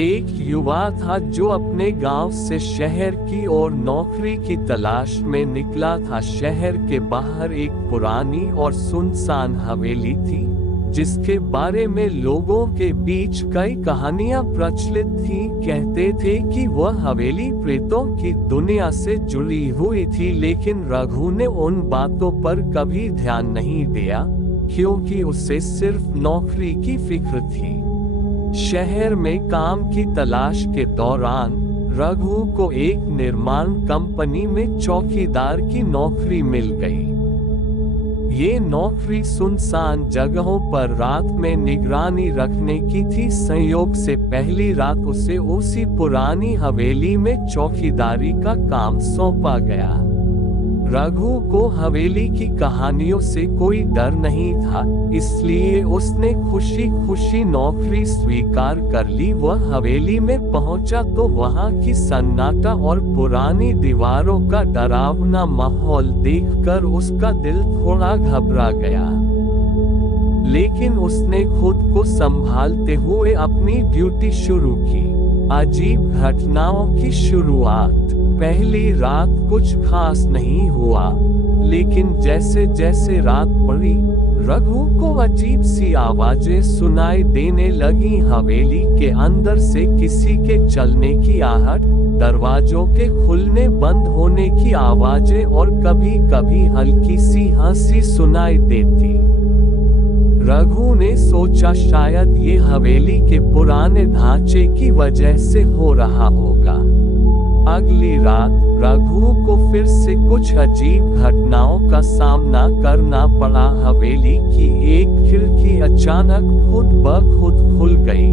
एक युवा था जो अपने गांव से शहर की ओर नौकरी की तलाश में निकला था। शहर के बाहर एक पुरानी और सुनसान हवेली थी, जिसके बारे में लोगों के बीच कई कहानियां प्रचलित थीं। कहते थे कि वह हवेली प्रेतों की दुनिया से जुड़ी हुई थी, लेकिन रघु ने उन बातों पर कभी ध्यान नहीं दिया, क्योंकि उसे सिर्फ नौकरी की फिक्र थी। शहर में काम की तलाश के दौरान रघु को एक निर्माण कंपनी में चौकीदार की नौकरी मिल गई। ये नौकरी सुनसान जगहों पर रात में निगरानी रखने की थी। संयोग से पहली रात उसे उसी पुरानी हवेली में चौकीदारी का काम सौंपा गया। रघु को हवेली की कहानियों से कोई डर नहीं था, इसलिए उसने खुशी खुशी नौकरी स्वीकार कर ली। वह हवेली में पहुंचा तो वहां की सन्नाटा और पुरानी दीवारों का डरावना माहौल देखकर उसका दिल थोड़ा घबरा गया, लेकिन उसने खुद को संभालते हुए अपनी ड्यूटी शुरू की। अजीब घटनाओं की शुरुआत। पहली रात कुछ खास नहीं हुआ, लेकिन जैसे जैसे रात बढ़ी, रघु को अजीब सी आवाजें सुनाई देने लगी। हवेली के अंदर से किसी के चलने की आहट, दरवाजों के खुलने बंद होने की आवाजें और कभी कभी हल्की सी हंसी सुनाई देती। रघु ने सोचा शायद ये हवेली के पुराने ढांचे की वजह से हो रहा होगा। अगली रात रघु को फिर से कुछ अजीब घटनाओं का सामना करना पड़ा। हवेली की एक खिड़की अचानक खुद ब खुद खुल गई,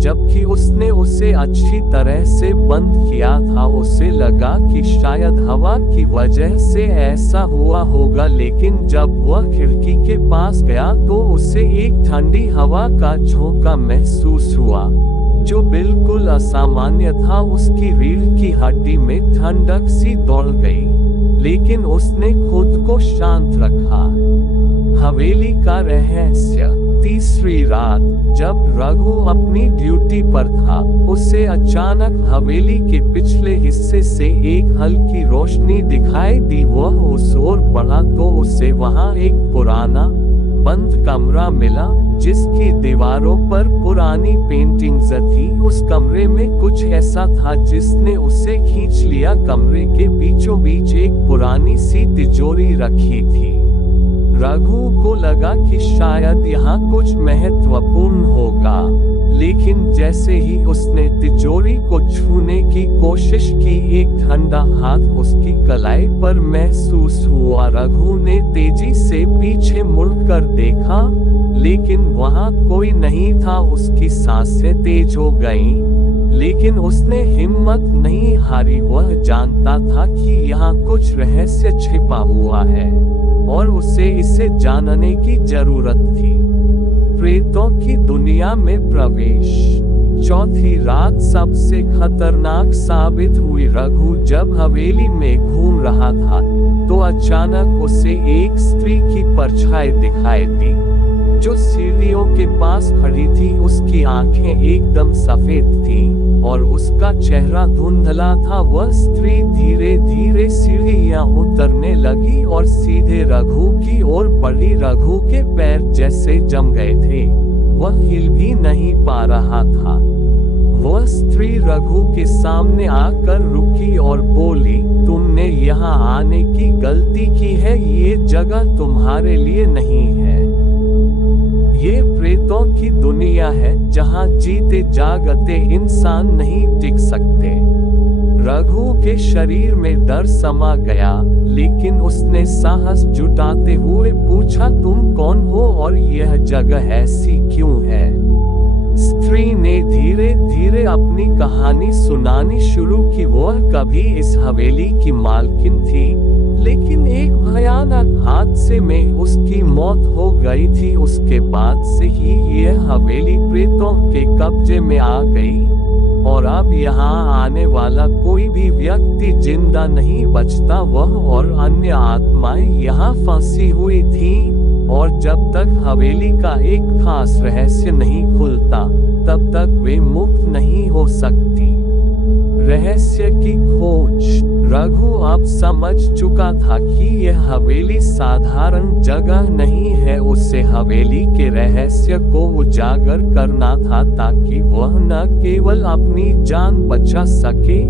जबकि उसने उसे अच्छी तरह से बंद किया था। उसे लगा कि शायद हवा की वजह से ऐसा हुआ होगा, लेकिन जब वह खिड़की के पास गया तो उसे एक ठंडी हवा का झोंका महसूस हुआ, जो बिल्कुल असामान्य था। उसकी रीढ़ की हड्डी में ठंडक सी दौड़ गई, लेकिन उसने खुद को शांत रखा। हवेली का रहस्य। तीसरी रात जब रघु अपनी ड्यूटी पर था, उसे अचानक हवेली के पिछले हिस्से से एक हल्की रोशनी दिखाई दी। वह उस ओर बढ़ा तो उसे वहां एक पुराना बंद कमरा मिला, जिसकी दीवारों पर पुरानी पेंटिंग्स थी। उस कमरे में कुछ ऐसा था जिसने उसे खींच लिया। कमरे के बीचों बीच एक पुरानी सी तिजोरी रखी थी। रघु को लगा कि शायद यहाँ कुछ महत्वपूर्ण होगा, लेकिन जैसे ही उसने तिजोरी को छूने की कोशिश की, एक ठंडा हाथ उसकी कलाई पर महसूस हुआ। रघु ने तेजी से पीछे मुड़कर देखा, लेकिन वहां कोई नहीं था। उसकी सांसें तेज हो गईं, लेकिन उसने हिम्मत नहीं हारी। वह जानता था कि यहाँ कुछ रहस्य छिपा हुआ है और उसे इसे जानने की जरूरत थी। प्रेतों की दुनिया में प्रवेश। चौथी रात सबसे खतरनाक साबित हुई। रघु जब हवेली में घूम रहा था तो अचानक उसे एक स्त्री की परछाई दिखाई दी, जो सीढ़ियों के पास खड़ी थी। उसकी आंखें एकदम सफेद थीं और उसका चेहरा धुंधला था। वह स्त्री धीरे धीरे सीढ़ियां उतरने लगी और सीधे रघु की ओर बढ़ी। रघु के पैर जैसे जम गए थे, वह हिल भी नहीं पा रहा था। वह स्त्री रघु के सामने आकर रुकी और बोली, तुमने यहाँ आने की गलती की है। ये जगह तुम्हारे लिए नहीं है। ये प्रेतों की दुनिया है, जहाँ जीते जागते इंसान नहीं टिक सकते। रघु के शरीर में डर समा गया, लेकिन उसने साहस जुटाते हुए पूछा, तुम कौन हो और यह जगह ऐसी क्यों है? स्त्री ने धीरे धीरे अपनी कहानी सुनानी शुरू की। वह कभी इस हवेली की मालकिन थी, लेकिन एक भयानक हादसे में उसकी मौत हो गई थी। उसके बाद से ही यह हवेली प्रेतों के कब्जे में आ गई और अब यहाँ आने वाला कोई भी व्यक्ति जिंदा नहीं बचता। वह और अन्य आत्माएं यहाँ फंसी हुई थीं और जब तक हवेली का एक खास रहस्य नहीं खुलता, तब तक वे मुक्त नहीं हो सकती। रहस्य की खोज। रघु अब समझ चुका था कि यह हवेली साधारण जगह नहीं है। उसे हवेली के रहस्य को उजागर करना था ताकि वह न केवल अपनी जान बचा सके,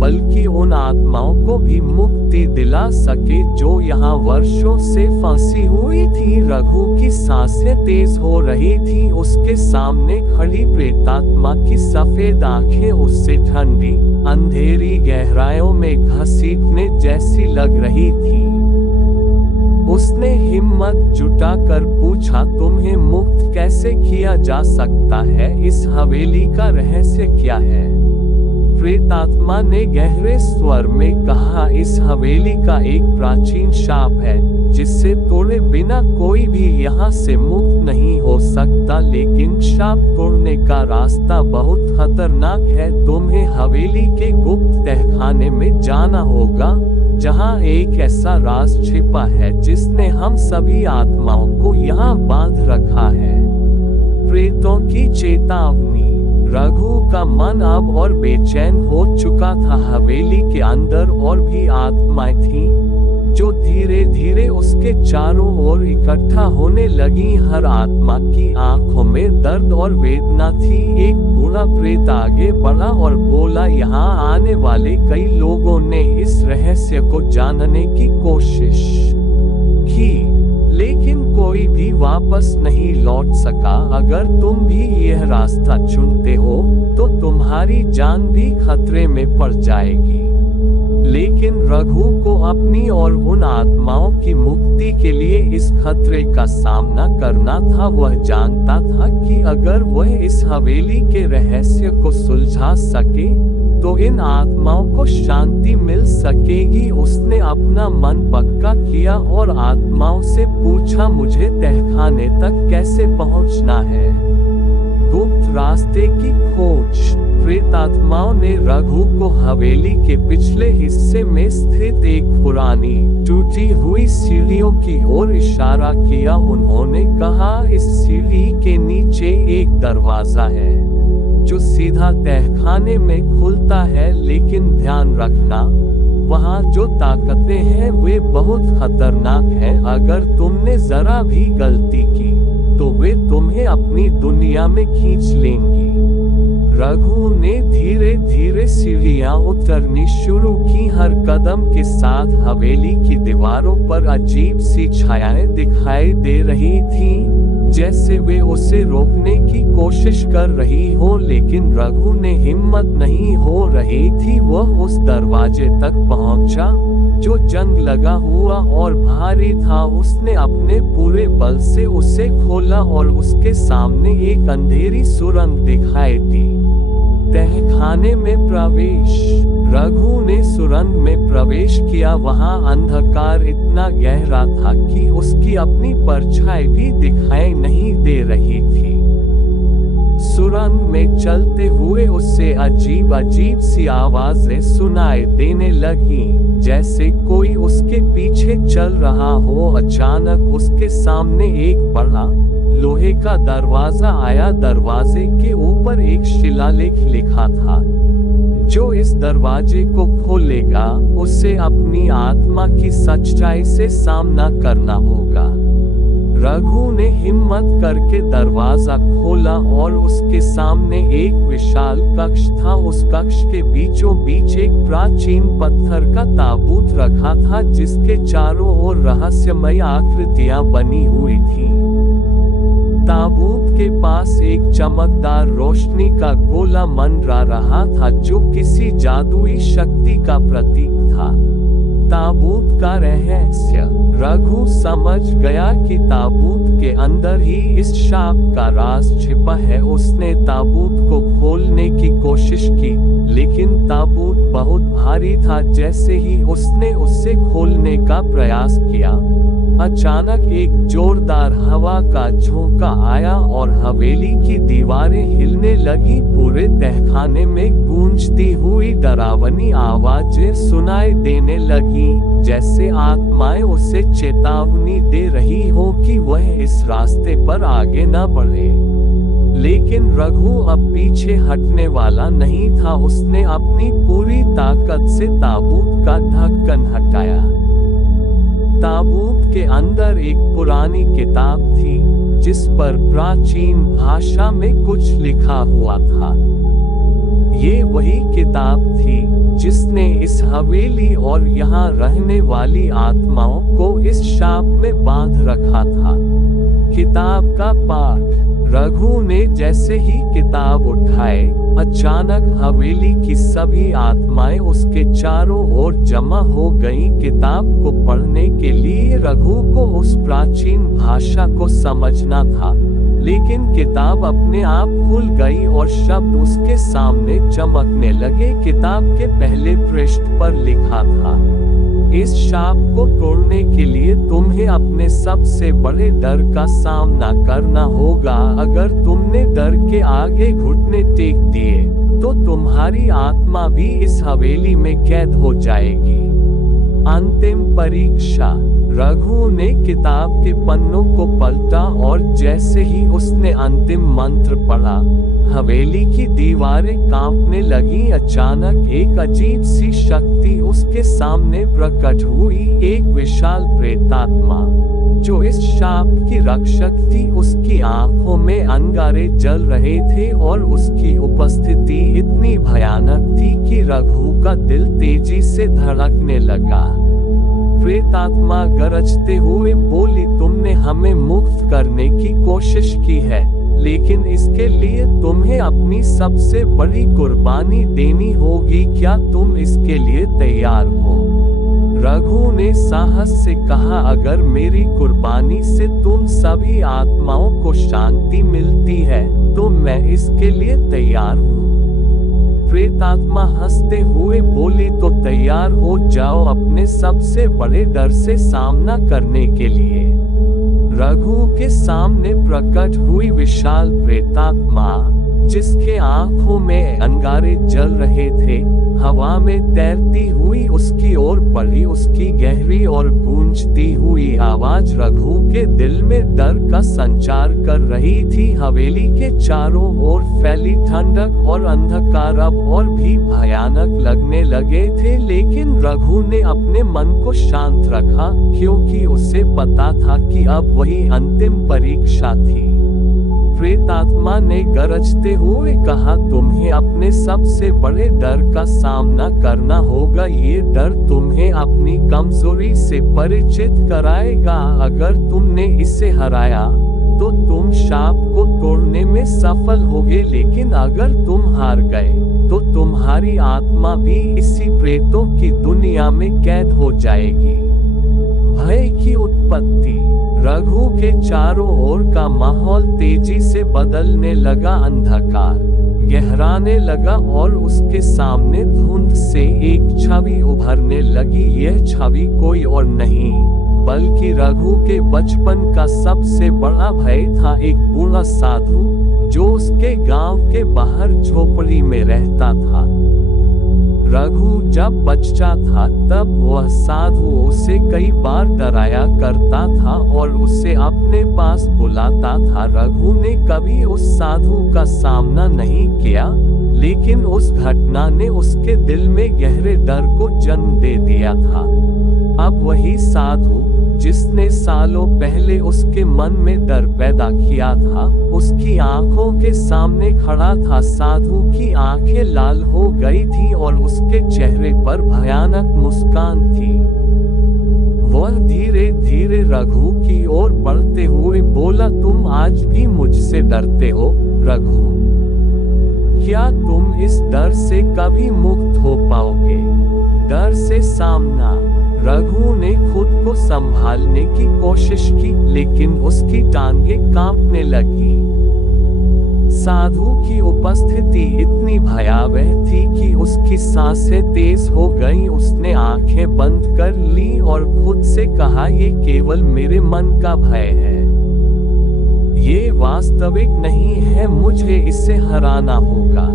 बल्कि उन आत्माओं को भी मुक्ति दिला सके जो यहाँ वर्षों से फंसी हुई थी। रघु की सांसें तेज हो रही थी। उसके सामने खड़ी प्रेतात्मा की सफेद आंखें उससे ठंडी, अंधेरी गहराइयों में घसीटने जैसी लग रही थी। उसने हिम्मत जुटाकर पूछा, तुम्हें मुक्त कैसे किया जा सकता है? इस हवेली का रहस्य क्या है? प्रेतात्मा ने गहरे स्वर में कहा, इस हवेली का एक प्राचीन शाप है जिससे तोड़े बिना कोई भी यहाँ से मुक्त नहीं हो सकता। लेकिन शाप तोड़ने का रास्ता बहुत खतरनाक है। तुम्हें हवेली के गुप्त तहखाने में जाना होगा, जहाँ एक ऐसा राज छिपा है जिसने हम सभी आत्माओं को यहाँ बांध रखा है। प्रेतों की चेतावनी। रघु का मन अब और बेचैन हो चुका था। हवेली के अंदर और भी आत्माएं थीं, जो धीरे धीरे उसके चारों ओर इकट्ठा होने लगी। हर आत्मा की आंखों में दर्द और वेदना थी। एक बूढ़ा प्रेत आगे बढ़ा और बोला, यहाँ आने वाले कई लोगों ने इस रहस्य को जानने की कोशिश की, लेकिन कोई भी वापस नहीं लौट सका। अगर तुम भी यह रास्ता चुनते हो तो तुम्हारी जान भी खतरे में पड़ जाएगी। लेकिन रघु को अपनी और उन आत्माओं की मुक्ति के लिए इस खतरे का सामना करना था। वह जानता था कि अगर वह इस हवेली के रहस्य को सुलझा सके तो इन आत्माओं को शांति मिल सकेगी। उसने अपना मन पक्का किया और आत्माओं से पूछा, मुझे तहखाने तक कैसे पहुंचना है? गुप्त रास्ते की खोज। प्रेतात्माओं ने रघु को हवेली के पिछले हिस्से में स्थित एक पुरानी टूटी हुई सीढ़ियों की ओर इशारा किया। उन्होंने कहा, इस सीढ़ी के नीचे एक दरवाजा है जो सीधा तहखाने में खुलता है, लेकिन ध्यान रखना, वहाँ जो ताकतें हैं वे बहुत खतरनाक हैं। अगर तुमने जरा भी गलती की तो वे तुम्हें अपनी दुनिया में खींच लेंगी। रघु ने धीरे धीरे सीढ़ियां उतरनी शुरू की। हर कदम के साथ हवेली की दीवारों पर अजीब सी छायाएं दिखाई दे रही थीं, जैसे वे उसे रोकने की कोशिश कर रही हो। लेकिन रघु ने हिम्मत नहीं हो रही थी। वह उस दरवाजे तक पहुंचा जो जंग लगा हुआ और भारी था। उसने अपने पूरे बल से उसे खोला और उसके सामने एक अंधेरी सुरंग दिखाई दी। तहखाने में प्रवेश। रघु ने सुरंग में प्रवेश किया। वहां अंधकार इतना गहरा था कि उसकी अपनी परछाई भी दिखाई नहीं दे रही थी। सुरंग में चलते हुए उससे अजीब अजीब सी आवाजें सुनाई देने लगी, जैसे कोई उसके पीछे चल रहा हो। अचानक उसके सामने एक बड़ा लोहे का दरवाजा आया। दरवाजे के ऊपर एक शिलालेख लिखा था, जो इस दरवाजे को खोलेगा उसे अपनी आत्मा की सच्चाई से सामना करना होगा। रघु ने हिम्मत करके दरवाजा खोला और उसके सामने एक विशाल कक्ष था। उस कक्ष के बीचों बीच एक प्राचीन पत्थर का ताबूत रखा था, जिसके चारों ओर रहस्यमय आकृतियां बनी हुई थीं। ताबूत के पास एक चमकदार रोशनी का गोला मंडरा रहा था, जो किसी जादुई शक्ति का प्रतीक था। ताबूत का रहस्य। रघु समझ गया कि ताबूत के अंदर ही इस शाप का राज छिपा है। उसने ताबूत को खोलने की कोशिश की, लेकिन ताबूत बहुत भारी था। जैसे ही उसने उसे खोलने का प्रयास किया, अचानक एक जोरदार हवा का झोंका आया और हवेली की दीवारें हिलने लगी। पूरे तहखाने में गूंजती हुई डरावनी आवाजें सुनाई देने लगी, जैसे आत्माएं उसे चेतावनी दे रही हो कि वह इस रास्ते पर आगे न बढ़े। लेकिन रघु अब पीछे हटने वाला नहीं था। उसने अपनी पूरी ताकत से ताबूत का ढक्कन हटाया। ताबूत के अंदर एक पुरानी किताब थी, जिस पर प्राचीन भाषा में कुछ लिखा हुआ था। ये वही किताब थी जिसने इस हवेली और यहाँ रहने वाली आत्माओं को इस शाप में बांध रखा था। किताब का पाठ रघु ने जैसे ही किताब उठाए, अचानक हवेली की सभी आत्माएं उसके चारों ओर जमा हो गईं। किताब को पढ़ने के लिए रघु को उस प्राचीन भाषा को समझना था, लेकिन किताब अपने आप खुल गई और शब्द उसके सामने चमकने लगे। किताब के पहले पृष्ठ पर लिखा था, इस शाप को तोड़ने के लिए तुम्हें अपने सबसे बड़े डर का सामना करना होगा। अगर तुमने डर के आगे घुटने टेक दिए, तो तुम्हारी आत्मा भी इस हवेली में कैद हो जाएगी। अंतिम परीक्षा। रघु ने किताब के पन्नों को पलटा और जैसे ही उसने अंतिम मंत्र पढ़ा, हवेली की दीवारें कांपने लगीं। अचानक एक अजीब सी शक्ति उसके सामने प्रकट हुई, एक विशाल प्रेतात्मा जो इस शाप की रक्षक थी। उसकी आंखों में अंगारे जल रहे थे और उसकी उपस्थिति इतनी भयानक थी कि रघु का दिल तेजी से धड़कने लगा। प्रेतात्मा गरजते हुए बोली, तुमने हमें मुक्त करने की कोशिश की है, लेकिन इसके लिए तुम्हें अपनी सबसे बड़ी कुर्बानी देनी होगी। क्या तुम इसके लिए तैयार हो? रघु ने साहस से कहा, अगर मेरी कुर्बानी से तुम सभी आत्माओं को शांति मिलती है, तो मैं इसके लिए तैयार हूँ। प्रेतात्मा हंसते हुए बोली, तो तैयार हो जाओ अपने सबसे बड़े डर से सामना करने के लिए। रघु के सामने प्रकट हुई विशाल प्रेतात्मा, जिसके आंखों में अंगारे जल रहे थे, हवा में तैरती हुई उसकी ओर बढ़ी। उसकी गहरी और गूंजती हुई आवाज रघु के दिल में डर का संचार कर रही थी। हवेली के चारों ओर फैली ठंडक और अंधकार अब और भी भयानक लगने लगे थे, लेकिन रघु ने अपने मन को शांत रखा, क्योंकि उसे पता था कि अब वही अंतिम परीक्षा थी। प्रेतात्मा ने गरजते हुए कहा, तुम्हें अपने सबसे बड़े डर का सामना करना होगा। ये डर तुम्हें अपनी कमजोरी से परिचित कराएगा। अगर तुमने इसे हराया, तो तुम शाप को तोड़ने में सफल होगे, लेकिन अगर तुम हार गए, तो तुम्हारी आत्मा भी इसी प्रेतों की दुनिया में कैद हो जाएगी। भय की उत्पत्ति। रघु के चारों ओर का माहौल तेजी से बदलने लगा। अंधकार गहराने लगा और उसके सामने धुंध से एक छवि उभरने लगी। यह छवि कोई और नहीं, बल्कि रघु के बचपन का सबसे बड़ा भय था। एक बूढ़ा साधु जो उसके गांव के बाहर झोपड़ी में रहता था। रघु जब बच्चा था, तब वह साधु उसे कई बार डराया करता था और उसे अपने पास बुलाता था। रघु ने कभी उस साधु का सामना नहीं किया, लेकिन उस घटना ने उसके दिल में गहरे डर को जन्म दे दिया था। अब वही साधु जिसने सालों पहले उसके मन में डर पैदा किया था, उसकी आंखों के सामने खड़ा था। साधु की आंखें लाल हो गई थी और उसके चेहरे पर भयानक मुस्कान थी। वह धीरे धीरे रघु की ओर बढ़ते हुए बोला, तुम आज भी मुझसे डरते हो रघु? क्या तुम इस डर से कभी मुक्त हो पाओगे? डर से सामना। रघु ने खुद को संभालने की कोशिश की, लेकिन उसकी टांगें कांपने लगी। साधु की उपस्थिति इतनी भयावह थी कि उसकी उसकी सांसें तेज हो गईं, उसने आंखें बंद कर ली और खुद से कहा, ये केवल मेरे मन का भय है, ये वास्तविक नहीं है, मुझे इसे हराना होगा।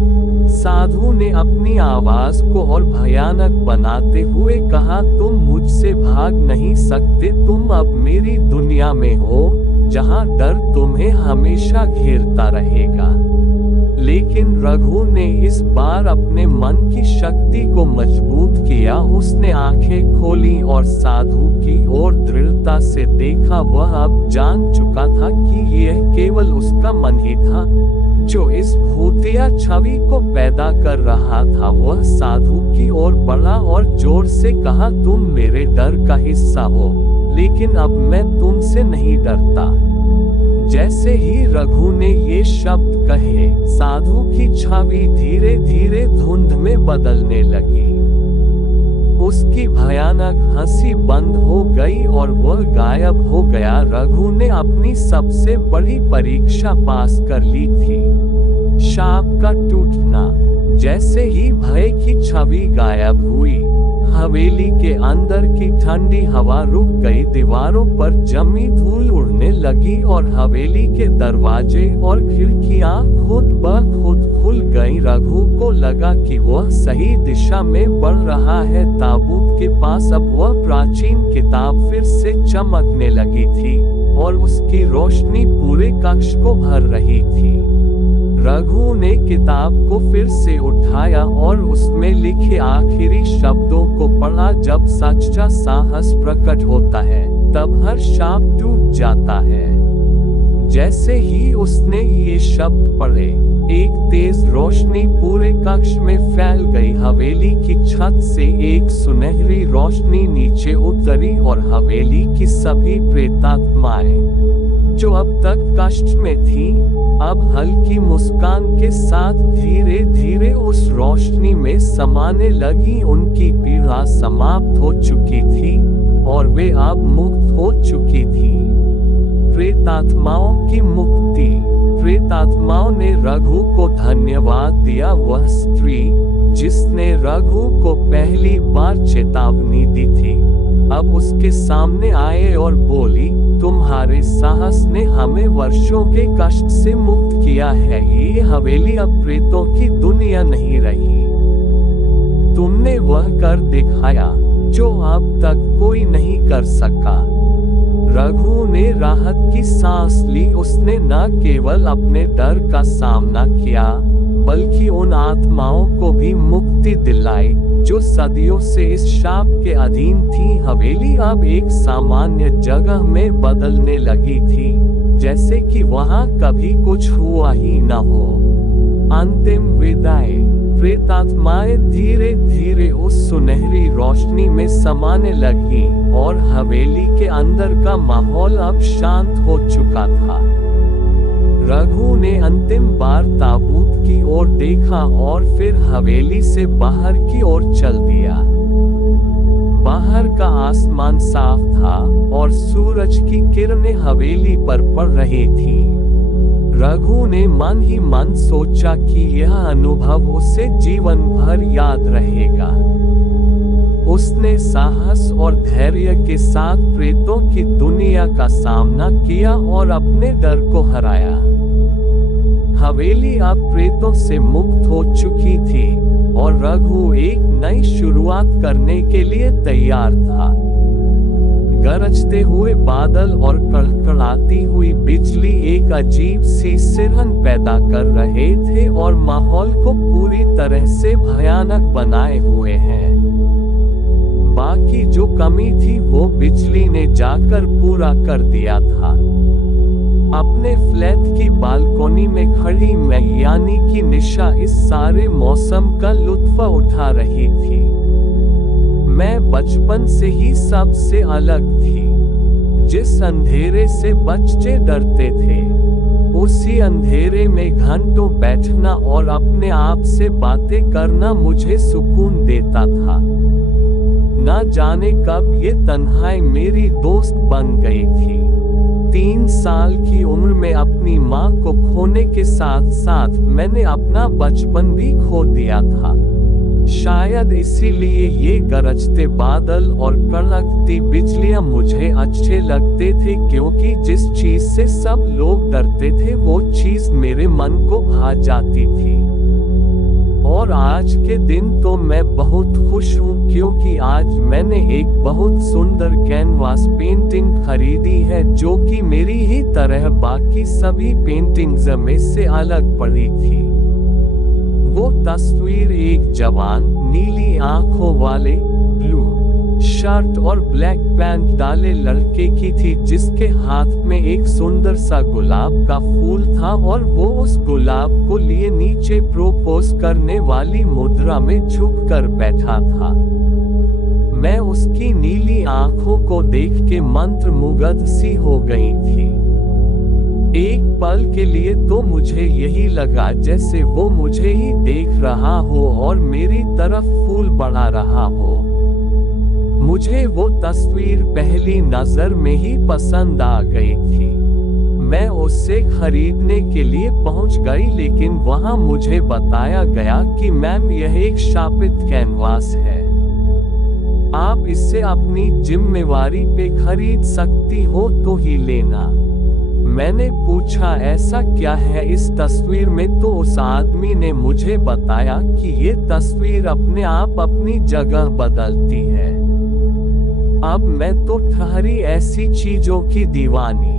साधु ने अपनी आवाज को और भयानक बनाते हुए कहा, तुम मुझसे भाग नहीं सकते, तुम अब मेरी दुनिया में हो, जहां डर तुम्हें हमेशा घेरता रहेगा। लेकिन रघु ने इस बार अपने मन की शक्ति को मजबूत किया। उसने आंखें खोली और साधु की ओर दृढ़ता से देखा। वह अब जान चुका था कि यह केवल उसका मन ही था जो इस भूतिया छवि को पैदा कर रहा था। वह साधु की ओर बढ़ा और जोर से कहा, तुम मेरे डर का हिस्सा हो, लेकिन अब मैं तुमसे नहीं डरता। जैसे ही रघु ने ये शब्द कहे, साधु की छवि धीरे धीरे धुंध में बदलने लगी। उसकी भयानक हंसी बंद हो गई और वह गायब हो गया। रघु ने अपनी सबसे बड़ी परीक्षा पास कर ली थी, शाप का टूटना। जैसे ही भय की छवि गायब हुई, हवेली के अंदर की ठंडी हवा रुक गई, दीवारों पर जमी धूल उड़ने लगी और हवेली के दरवाजे और खिड़कियां खुद ब खुद खुल गईं। रघु को लगा कि वह सही दिशा में बढ़ रहा है। ताबूत के पास अब वह प्राचीन किताब फिर से चमकने लगी थी और उसकी रोशनी पूरे कक्ष को भर रही थी। रघु ने किताब को फिर से उठाया और उसमें लिखे आखिरी शब्दों को पढ़ा। जब सच्चा साहस प्रकट होता है, तब हर शाप टूट जाता है। जैसे ही उसने ये शब्द पढ़े, एक तेज रोशनी पूरे कक्ष में फैल गई। हवेली की छत से एक सुनहरी रोशनी नीचे उतरी और हवेली की सभी प्रेतात्माएं जो अब तक कष्ट में थी, अब हल्की मुस्कान के साथ धीरे धीरे उस रोशनी में समाने लगी। उनकी पीड़ा समाप्त हो चुकी थी और वे अब मुक्त हो चुकी थी। प्रेतात्माओं की मुक्ति। प्रेतात्माओं ने रघु को धन्यवाद दिया। वह स्त्री जिसने रघु को पहली बार चेतावनी दी थी, अब उसके सामने आए और बोली, तुम्हारे साहस ने हमें वर्षों के कष्ट से मुक्त किया है। ये हवेली अब प्रेतों की दुनिया नहीं रही। तुमने वह कर दिखाया जो अब तक कोई नहीं कर सका। रघु ने राहत की सांस ली। उसने न केवल अपने डर का सामना किया, बल्कि उन आत्माओं को भी मुक्ति दिलाई जो सदियों से इस शाप के अधीन थी। हवेली अब एक सामान्य जगह में बदलने लगी थी, जैसे कि वहां कभी कुछ हुआ ही न हो। अंतिम विदाई। प्रेतात्माएं धीरे धीरे उस सुनहरी रोशनी में समाने लगी और हवेली के अंदर का माहौल अब शांत हो चुका था। रघु ने अंतिम बार ताबूत की ओर देखा और फिर हवेली से बाहर की ओर चल दिया। बाहर का आसमान साफ था और सूरज की किरणें हवेली पर पड़ रही थीं। रघु ने मन ही मन सोचा कि यह अनुभव उसे जीवन भर याद रहेगा। उसने साहस और धैर्य के साथ प्रेतों की दुनिया का सामना किया और अपने डर को हराया। हवेली अब प्रेतों से मुक्त हो चुकी थी और रघु एक नई शुरुआत करने के लिए तैयार था। गरजते हुए बादल और कड़कड़ाती हुई बिजली एक अजीब सी सिरहन पैदा कर रहे थे और माहौल को पूरी तरह से भयानक बनाए हुए हैं। बाकी जो कमी थी वो बिजली ने जाकर पूरा कर दिया था। अपने फ्लैट की बालकोनी में खड़ी मैं यानी कि निशा इस सारे मौसम का लुत्फ उठा रही थी। मैं बचपन से ही सबसे अलग थी। जिस अंधेरे से बच्चे डरते थे, उसी अंधेरे में घंटों बैठना और अपने आप से बातें करना मुझे सुकून देता था। न जाने कब ये तन्हाई मेरी दोस्त बन गई थी। 3 साल की उम्र में अपनी माँ को खोने के साथ साथ मैंने अपना बचपन भी खो दिया था। शायद इसीलिए ये गरजते बादल और कड़कती बिजलियां मुझे अच्छे लगते थे, क्योंकि जिस चीज से सब लोग डरते थे वो चीज मेरे मन को भा जाती थी। और आज के दिन तो मैं बहुत खुश हूँ, क्योंकि आज मैंने एक बहुत सुंदर कैनवास पेंटिंग खरीदी है, जो कि मेरी ही तरह बाकी सभी पेंटिंग्स में से अलग पड़ी थी। वो तस्वीर एक जवान नीली आंखों वाले ब्लू शर्ट और ब्लैक पैंट डाले लड़के की थी, जिसके हाथ में एक सुंदर सा गुलाब का फूल था और वो उस गुलाब को लिए नीचे प्रोपोज करने वाली मुद्रा में झुककर बैठा था। मैं उसकी नीली आंखों को देख के मंत्रमुग्ध सी हो गई थी। एक पल के लिए तो मुझे यही लगा जैसे वो मुझे ही देख रहा हो और मेरी तरफ फूल बढ़ा रहा हो। मुझे वो तस्वीर पहली नजर में ही पसंद आ गई थी। मैं उससे खरीदने के लिए पहुंच गई, लेकिन वहां मुझे बताया गया कि मैम यह एक शापित कैनवास है, आप इसे अपनी जिम्मेवारी पे खरीद सकती हो तो ही लेना। मैंने पूछा ऐसा क्या है इस तस्वीर में, तो उस आदमी ने मुझे बताया कि ये तस्वीर अपने आप अपनी जगह बदलती है। अब मैं तो ठहरी ऐसी चीजों की दीवानी।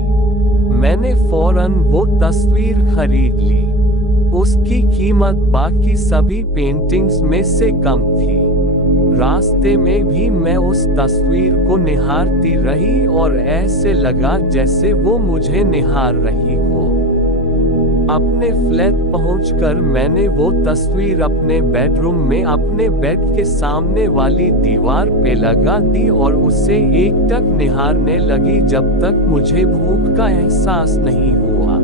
मैंने फौरन वो तस्वीर खरीद ली। उसकी कीमत बाकी सभी पेंटिंग्स में से कम थी। रास्ते में भी मैं उस तस्वीर को निहारती रही और ऐसे लगा जैसे वो मुझे निहार रही हो। अपने फ्लैट पहुंचकर मैंने वो तस्वीर अपने बेडरूम में अपने बेड के सामने वाली दीवार पे लगा दी और उसे एकटक निहारने लगी जब तक मुझे भूख का एहसास नहीं हुआ।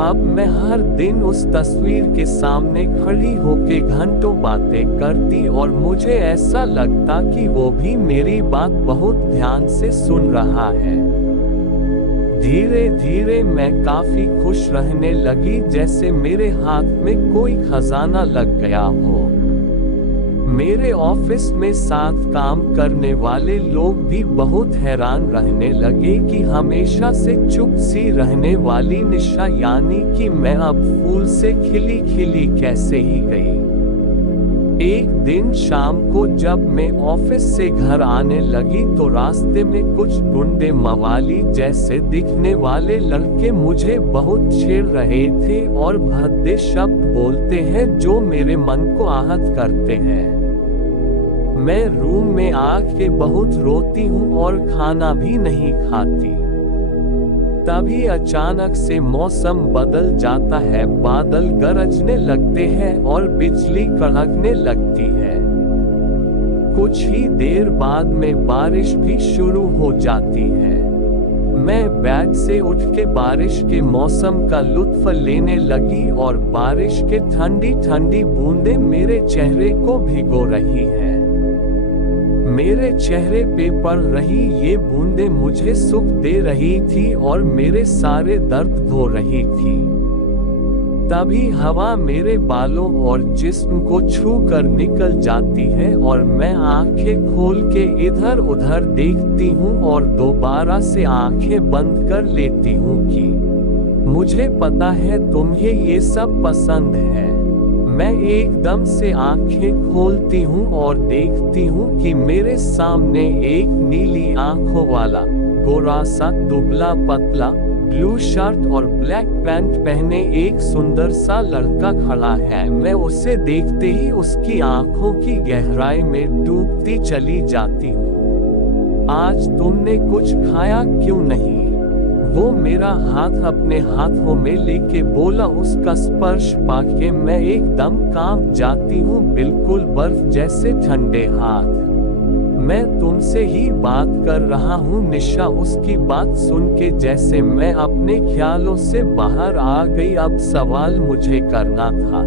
अब मैं हर दिन उस तस्वीर के सामने खड़ी होके घंटों बातें करती और मुझे ऐसा लगता कि वो भी मेरी बात बहुत ध्यान से सुन रहा है। धीरे धीरे मैं काफी खुश रहने लगी, जैसे मेरे हाथ में कोई खजाना लग गया हो। मेरे ऑफिस में साथ काम करने वाले लोग भी बहुत हैरान रहने लगे कि हमेशा से चुप सी रहने वाली निशा, यानी कि मैं अब फूल से खिली खिली कैसे ही गई। एक दिन शाम को जब मैं ऑफिस से घर आने लगी तो रास्ते में कुछ गुंडे मवाली जैसे दिखने वाले लड़के मुझे बहुत छेड़ रहे थे और भद्दे शब्द बोलते हैं जो मेरे मन को आहत करते हैं। मैं रूम में आके बहुत रोती हूँ और खाना भी नहीं खाती। तभी अचानक से मौसम बदल जाता है, बादल गरजने लगते हैं और बिजली कड़कने लगती है। कुछ ही देर बाद में बारिश भी शुरू हो जाती है। मैं बेड से उठ के बारिश के मौसम का लुत्फ लेने लगी और बारिश के ठंडी ठंडी बूंदें मेरे चेहरे को भिगो रही है। मेरे चेहरे पे पड़ रही ये बूंदें मुझे सुख दे रही थी और मेरे सारे दर्द धो रही थी। तभी हवा मेरे बालों और जिस्म को छू कर निकल जाती है और मैं आंखें खोल के इधर उधर देखती हूँ और दोबारा से आंखें बंद कर लेती हूँ कि मुझे पता है तुम्हें ये सब पसंद है। मैं एकदम से आंखें खोलती हूँ और देखती हूँ कि मेरे सामने एक नीली आंखों वाला गोरा सा दुबला पतला ब्लू शर्ट और ब्लैक पैंट पहने एक सुंदर सा लड़का खड़ा है। मैं उसे देखते ही उसकी आंखों की गहराई में डूबती चली जाती हूँ। आज तुमने कुछ खाया क्यों नहीं? वो मेरा हाथ अपने हाथों में लेके बोला। उसका स्पर्श पाके मैं एकदम कांप जाती हूँ, बिल्कुल बर्फ जैसे ठंडे हाथ। मैं तुमसे ही बात कर रहा हूँ निशा। उसकी बात सुन के जैसे मैं अपने ख्यालों से बाहर आ गई। अब सवाल मुझे करना था,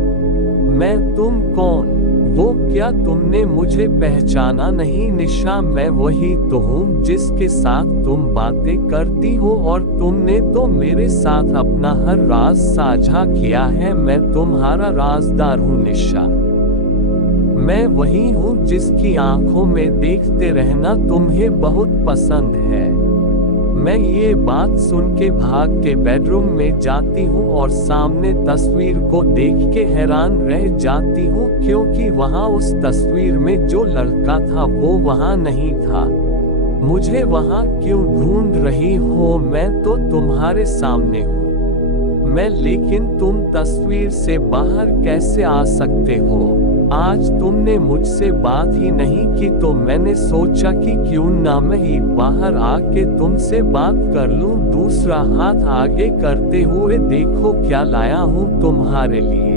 मैं तुम कौन? वो क्या तुमने मुझे पहचाना नहीं निशा? मैं वही तो हूँ जिसके साथ तुम बातें करती हो और तुमने तो मेरे साथ अपना हर राज साझा किया है। मैं तुम्हारा राजदार हूँ निशा। मैं वही हूँ जिसकी आंखों में देखते रहना तुम्हें बहुत पसंद है। मैं ये बात सुन के भाग के बेडरूम में जाती हूँ और सामने तस्वीर को देख के हैरान रह जाती हूँ, क्योंकि वहाँ उस तस्वीर में जो लड़का था वो वहाँ नहीं था। मुझे वहाँ क्यों ढूंढ रही हो? मैं तो तुम्हारे सामने हूँ मैं, लेकिन तुम तस्वीर से बाहर कैसे आ सकते हो? आज तुमने मुझसे बात ही नहीं की तो मैंने सोचा कि क्यों ना मैं ही बाहर आके तुमसे बात कर लूं। दूसरा हाथ आगे करते हुए देखो क्या लाया हूं तुम्हारे लिए।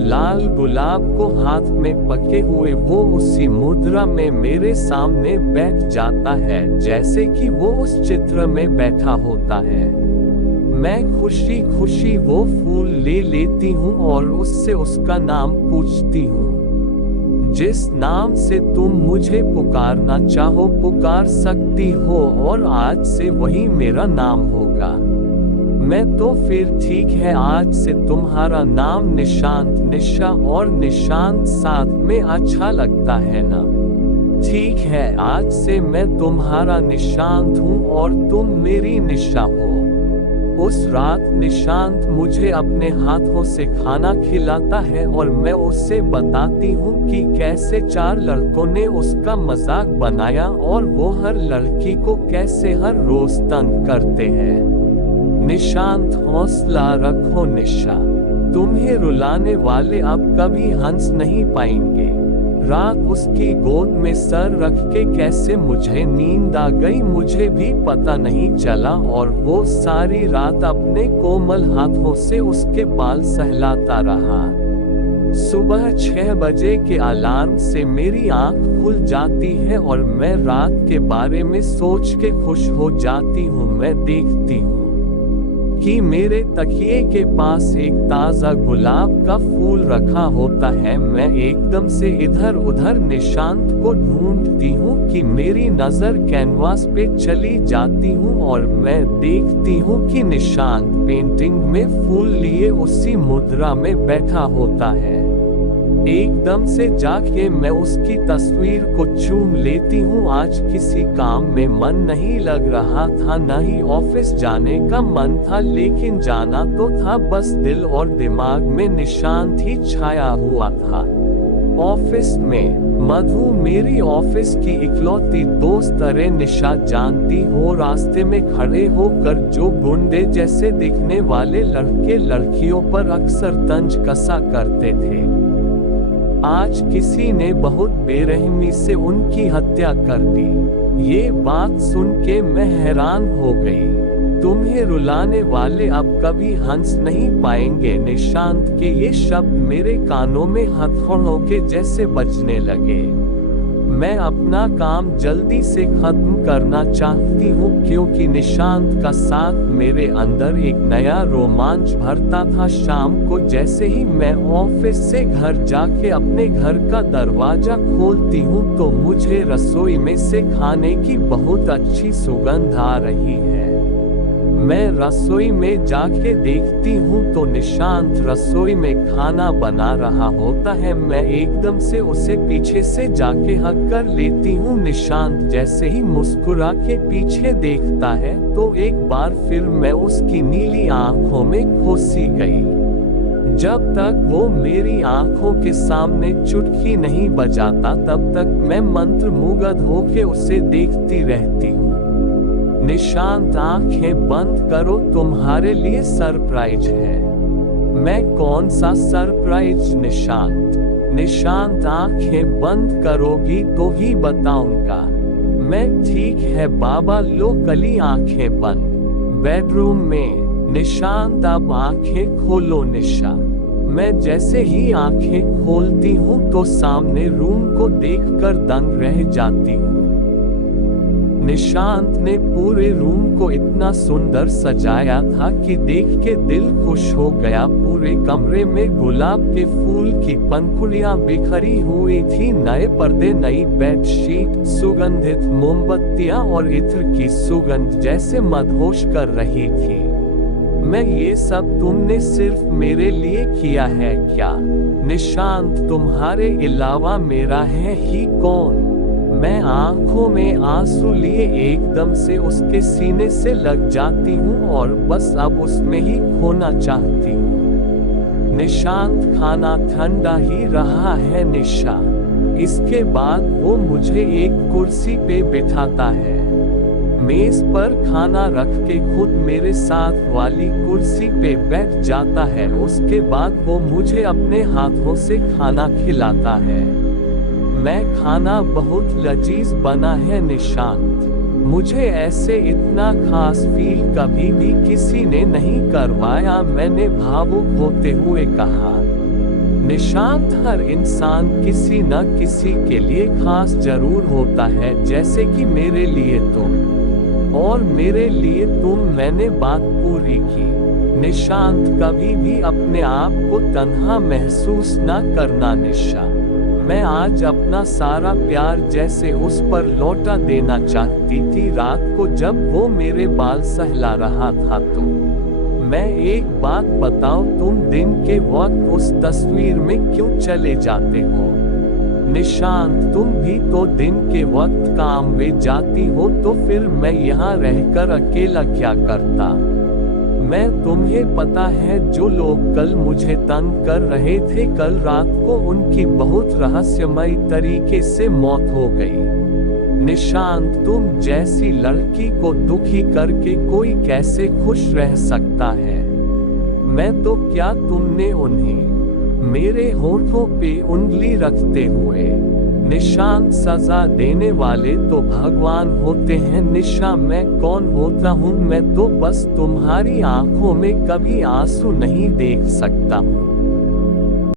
लाल गुलाब को हाथ में पके हुए वो उसी मुद्रा में मेरे सामने बैठ जाता है जैसे कि वो उस चित्र में बैठा होता है। मैं खुशी खुशी वो फूल ले लेती हूँ और उससे उसका नाम पूछती हूँ। जिस नाम से तुम मुझे पुकारना चाहो पुकार सकती हो और आज से वही मेरा नाम होगा। मैं तो फिर ठीक है, आज से तुम्हारा नाम निशांत, निशा और निशांत साथ में अच्छा लगता है ना? ठीक है, आज से मैं तुम्हारा निशांत हूँ और तुम मेरी निशा हो। उस रात निशांत मुझे अपने हाथों से खाना खिलाता है और मैं उससे बताती हूँ कि कैसे 4 लड़कों ने उसका मजाक बनाया और वो हर लड़की को कैसे हर रोज तंग करते हैं। निशांत, हौसला रखो निशा, तुम्हें रुलाने वाले अब कभी हंस नहीं पाएंगे। रात उसकी गोद में सर रख के कैसे मुझे नींद आ गई मुझे भी पता नहीं चला और वो सारी रात अपने कोमल हाथों से उसके बाल सहलाता रहा। सुबह 6 बजे के अलार्म से मेरी आंख खुल जाती है और मैं रात के बारे में सोच के खुश हो जाती हूँ। मैं देखती हूँ कि मेरे तकिए के पास एक ताजा गुलाब का फूल रखा होता है। मैं एकदम से इधर उधर निशांत को ढूंढती हूँ कि मेरी नजर कैनवास पे चली जाती हूँ और मैं देखती हूँ कि निशांत पेंटिंग में फूल लिए उसी मुद्रा में बैठा होता है। एकदम से जाके मैं उसकी तस्वीर को चूम लेती हूँ। आज किसी काम में मन नहीं लग रहा था, न ही ऑफिस जाने का मन था, लेकिन जाना तो था। बस दिल और दिमाग में निशांत ही छाया हुआ था। ऑफिस में मधु मेरी ऑफिस की इकलौती दोस्त, अरे निशा जानती हो रास्ते में खड़े होकर जो गुंडे जैसे दिखने वाले लड़के लड़कियों पर अक्सर तंज कसा करते थे, आज किसी ने बहुत बेरहमी से उनकी हत्या कर दी। ये बात सुन के मैं हैरान हो गई। तुम्हें रुलाने वाले अब कभी हंस नहीं पाएंगे। निशांत के ये शब्द मेरे कानों में हथौड़ों के जैसे बजने लगे। मैं अपना काम जल्दी से खत्म करना चाहती हूँ क्योंकि निशांत का साथ मेरे अंदर एक नया रोमांच भरता था। शाम को जैसे ही मैं ऑफिस से घर जाके अपने घर का दरवाजा खोलती हूँ तो मुझे रसोई में से खाने की बहुत अच्छी सुगंध आ रही है। मैं रसोई में जाके देखती हूँ तो निशांत रसोई में खाना बना रहा होता है। मैं एकदम से उसे पीछे से जाके हक कर लेती हूँ। निशांत जैसे ही मुस्कुरा के पीछे देखता है तो एक बार फिर मैं उसकी नीली आंखों में खोसी गई। जब तक वो मेरी आंखों के सामने चुटकी नहीं बजाता तब तक मैं मंत्रमुग्ध होके उसे देखती रहती हूँ। निशांत, आंखें बंद करो, तुम्हारे लिए सरप्राइज है। मैं कौन सा सरप्राइज? निशांत, आंखें बंद करोगी तो ही बताऊंगा। मैं ठीक है बाबा, लो कली आंखें बंद। बेडरूम में निशांत, अब आंखें खोलो निशा। मैं जैसे ही आंखें खोलती हूँ तो सामने रूम को देखकर दंग रह जाती हूँ। निशांत ने पूरे रूम को इतना सुंदर सजाया था कि देख के दिल खुश हो गया। पूरे कमरे में गुलाब के फूल की पंखुड़ियां बिखरी हुई थी। नए पर्दे, नई बेडशीट, सुगंधित मोमबत्तियां और इत्र की सुगंध जैसे मदहोश कर रही थी। मैं ये सब तुमने सिर्फ मेरे लिए किया है क्या? निशांत तुम्हारे अलावा मेरा है ही कौन। मैं आंखों में आंसू लिए एकदम से उसके सीने से लग जाती हूँ और बस अब उसमें ही खोना चाहती हूँ। निशांत खाना ठंडा ही रहा है निशा। इसके बाद वो मुझे एक कुर्सी पे बिठाता है, मेज पर खाना रख के खुद मेरे साथ वाली कुर्सी पे बैठ जाता है। उसके बाद वो मुझे अपने हाथों से खाना खिलाता है। मैं खाना बहुत लजीज बना है निशांत। मुझे ऐसे इतना खास फील कभी भी किसी ने नहीं करवाया, मैंने भावुक होते हुए कहा। निशांत, हर इंसान किसी न किसी के लिए खास जरूर होता है, जैसे कि मेरे लिए तुम और मेरे लिए तुम। मैंने बात पूरी की। निशांत, कभी भी अपने आप को तन्हा महसूस न करना निशा। मैं आज अपना सारा प्यार जैसे उस पर लौटा देना चाहती थी। रात को जब वो मेरे बाल सहला रहा था तो मैं एक बात बताओ, तुम दिन के वक्त उस तस्वीर में क्यों चले जाते हो? निशांत, तुम भी तो दिन के वक्त काम में जाती हो, तो फिर मैं यहाँ रहकर अकेला क्या करता? मैं तुम्हें पता है जो लोग कल मुझे तंग कर रहे थे, कल रात को उनकी बहुत रहस्यमयी तरीके से मौत हो गई। निशांत, तुम जैसी लड़की को दुखी करके कोई कैसे खुश रह सकता है? मैं तो क्या, तुमने उन्हें मेरे होठों पे उंगली रखते हुए निशांत, सजा देने वाले तो भगवान होते हैं निशा। मैं कौन होता हूँ? मैं तो बस तुम्हारी आंखों में कभी आंसू नहीं देख सकता हूँ।